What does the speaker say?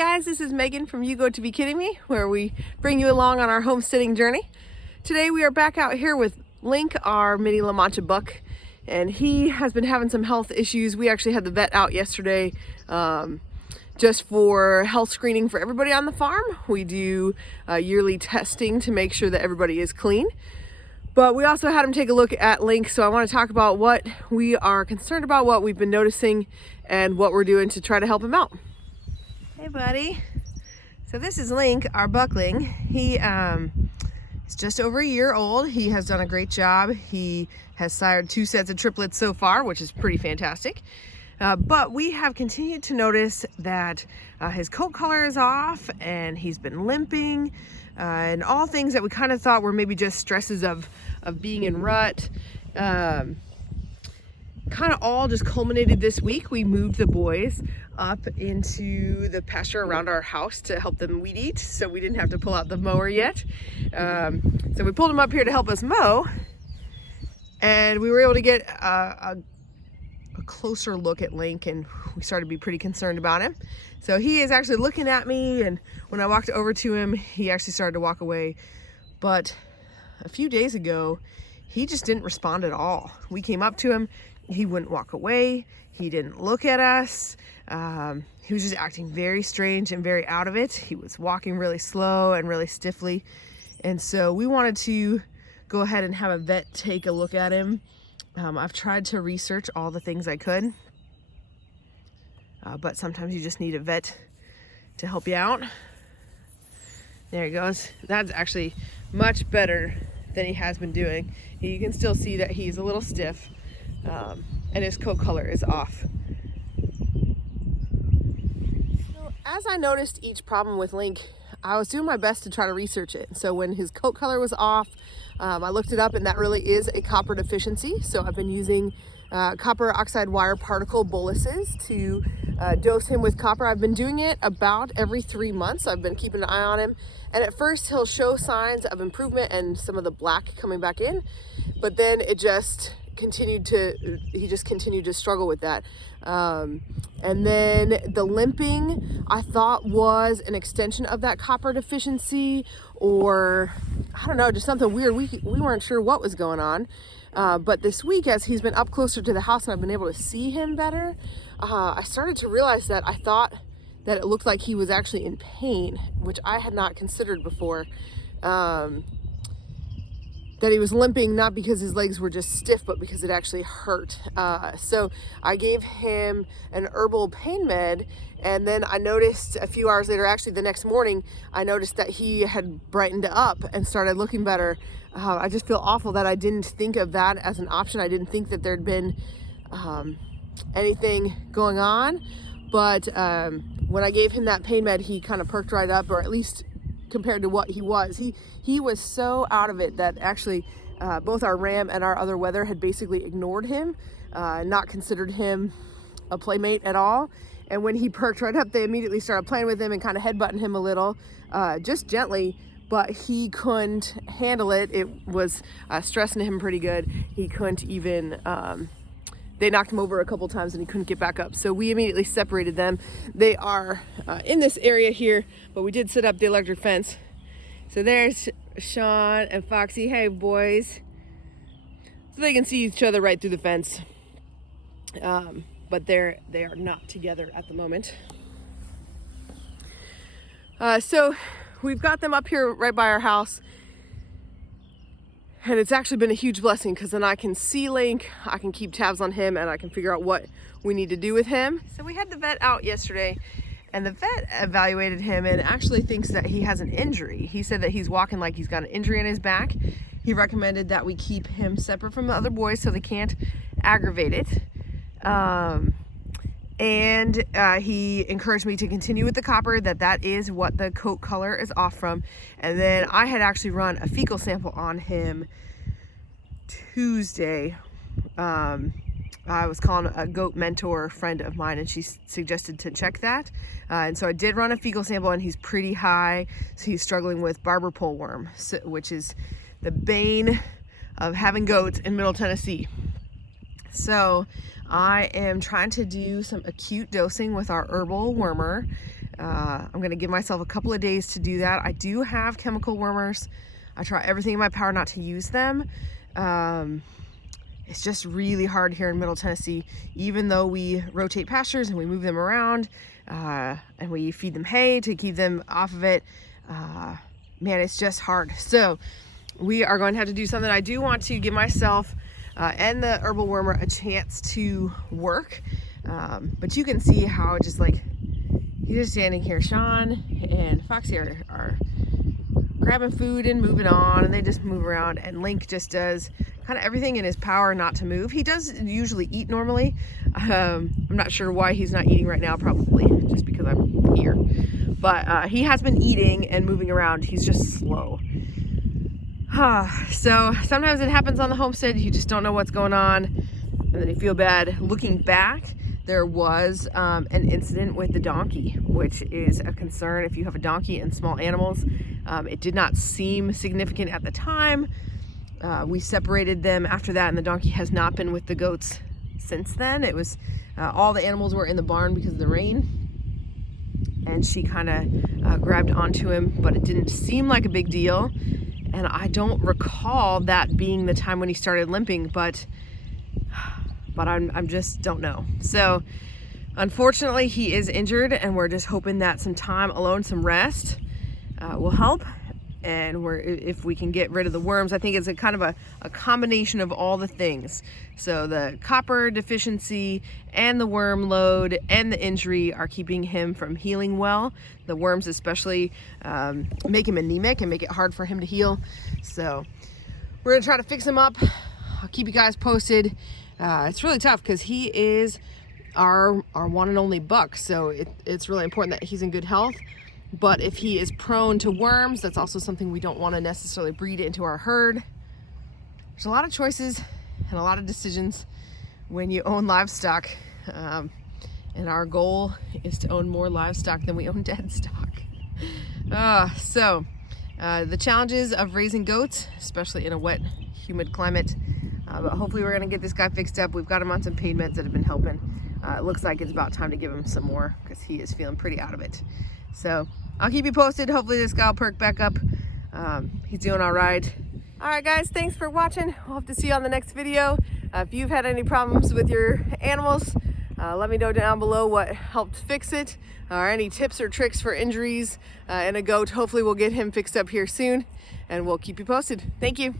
guys, this is Megan from You Go to Be Kidding Me, where we bring you along on our homesteading journey. Today we are back out here with Link, our mini Lamancha Buck, and he has been having some health issues. We actually had the vet out yesterday just for health screening for everybody on the farm. We do yearly testing to make sure that everybody is clean. But we also had him take a look at Link, so I want to talk about what we are concerned about, what we've been noticing, and what we're doing to try to help him out. Hey buddy. So this is Link, our buckling. He is just over a year old. He has done a great job. He has sired 2 sets of triplets so far, which is pretty fantastic. But we have continued to notice that his coat color is off and he's been limping and all things that we kind of thought were maybe just stresses of being in rut. Kind of all just culminated this week. We moved the boys up into the pasture around our house to help them weed eat, so we didn't have to pull out the mower yet. So we pulled them up here to help us mow, and we were able to get a closer look at Link, and we started to be pretty concerned about him. So he is actually looking at me, and when I walked over to him, he actually started to walk away. But a few days ago, he just didn't respond at all. We came up to him, he wouldn't walk away, he didn't look at us. He was just acting very strange and very out of it. He was walking really slow and really stiffly. And so we wanted to go ahead and have a vet take a look at him. I've tried to research all the things I could, but sometimes you just need a vet to help you out. There he goes. That's actually much better than he has been doing. You can still see that he's a little stiff, and his coat color is off. So as I noticed each problem with Link, I was doing my best to try to research it. So when his coat color was off, I looked it up, and that really is a copper deficiency. So I've been using copper oxide wire particle boluses to dose him with copper. I've been doing it about every 3 months. I've been keeping an eye on him, and at first he'll show signs of improvement and some of the black coming back in, but then he just continued to struggle with that. And then the limping, I thought was an extension of that copper deficiency, or I don't know, just something weird. We weren't sure what was going on. But this week, as he's been up closer to the house and I've been able to see him better, I started to realize that I thought that it looked like he was actually in pain, which I had not considered before. That he was limping not because his legs were just stiff, but because it actually hurt. So I gave him an herbal pain med, and then I noticed a few hours later, actually the next morning, I noticed that he had brightened up and started looking better. I just feel awful that I didn't think of that as an option. I didn't think that there'd been anything going on, but when I gave him that pain med, he kind of perked right up, or at least compared to what he was. He was so out of it that actually both our ram and our other wether had basically ignored him, not considered him a playmate at all. And when he perked right up, they immediately started playing with him and kind of headbutting him a little, just gently, but he couldn't handle it. It was stressing him pretty good. He couldn't even, they knocked him over a couple times and he couldn't get back up. So we immediately separated them. They are in this area here, but we did set up the electric fence. So there's Sean and Foxy. Hey boys. So they can see each other right through the fence. But they are not together at the moment. So we've got them up here right by our house. And it's actually been a huge blessing, because then I can see Link, I can keep tabs on him, and I can figure out what we need to do with him. So we had the vet out yesterday, and the vet evaluated him and actually thinks that he has an injury. He said that he's walking like he's got an injury in his back. He recommended that we keep him separate from the other boys so they can't aggravate it. And he encouraged me to continue with the copper, that is what the coat color is off from. And then I had actually run a fecal sample on him Tuesday. I was calling a goat mentor friend of mine, and she suggested to check that. And so I did run a fecal sample, and he's pretty high. So he's struggling with Barber pole worm, which is the bane of having goats in Middle Tennessee. So I am trying to do some acute dosing with our herbal wormer. I'm gonna give myself a couple of days to do that. I do have chemical wormers. I try everything in my power not to use them. It's just really hard here in Middle Tennessee, even though we rotate pastures and we move them around and we feed them hay to keep them off of it. Man, it's just hard. So we are going to have to do something. I do want to give myself and the herbal wormer a chance to work. But you can see how just like, he's just standing here. Sean and Foxy are grabbing food and moving on, and they just move around, and Link just does kind of everything in his power not to move. He does usually eat normally. I'm not sure why he's not eating right now, probably just because I'm here. But he has been eating and moving around. He's just slow. So sometimes it happens on the homestead. You just don't know what's going on, and then you feel bad. Looking back, there was an incident with the donkey, which is a concern if you have a donkey and small animals. It did not seem significant at the time. We separated them after that, and the donkey has not been with the goats since then. It was all the animals were in the barn because of the rain, and she kind of grabbed onto him, but it didn't seem like a big deal. And I don't recall that being the time when he started limping, but I'm just don't know. So unfortunately he is injured, and we're just hoping that some time alone, some rest will help. And if we can get rid of the worms, I think it's a kind of a combination of all the things. So the copper deficiency and the worm load and the injury are keeping him from healing well. The worms especially make him anemic and make it hard for him to heal. So we're gonna try to fix him up. I'll keep you guys posted. It's really tough because he is our one and only buck. So it's really important that he's in good health. But if he is prone to worms, that's also something we don't want to necessarily breed into our herd. There's a lot of choices and a lot of decisions when you own livestock. And our goal is to own more livestock than we own dead stock. The challenges of raising goats, especially in a wet, humid climate. But hopefully we're going to get this guy fixed up. We've got him on some pain meds that have been helping. It looks like it's about time to give him some more because he is feeling pretty out of it. So I'll keep you posted. Hopefully this guy will perk back up. He's doing all right. All right, guys, thanks for watching. We'll have to see you on the next video. If you've had any problems with your animals, let me know down below what helped fix it, or any tips or tricks for injuries in a goat. Hopefully we'll get him fixed up here soon, and we'll keep you posted. Thank you.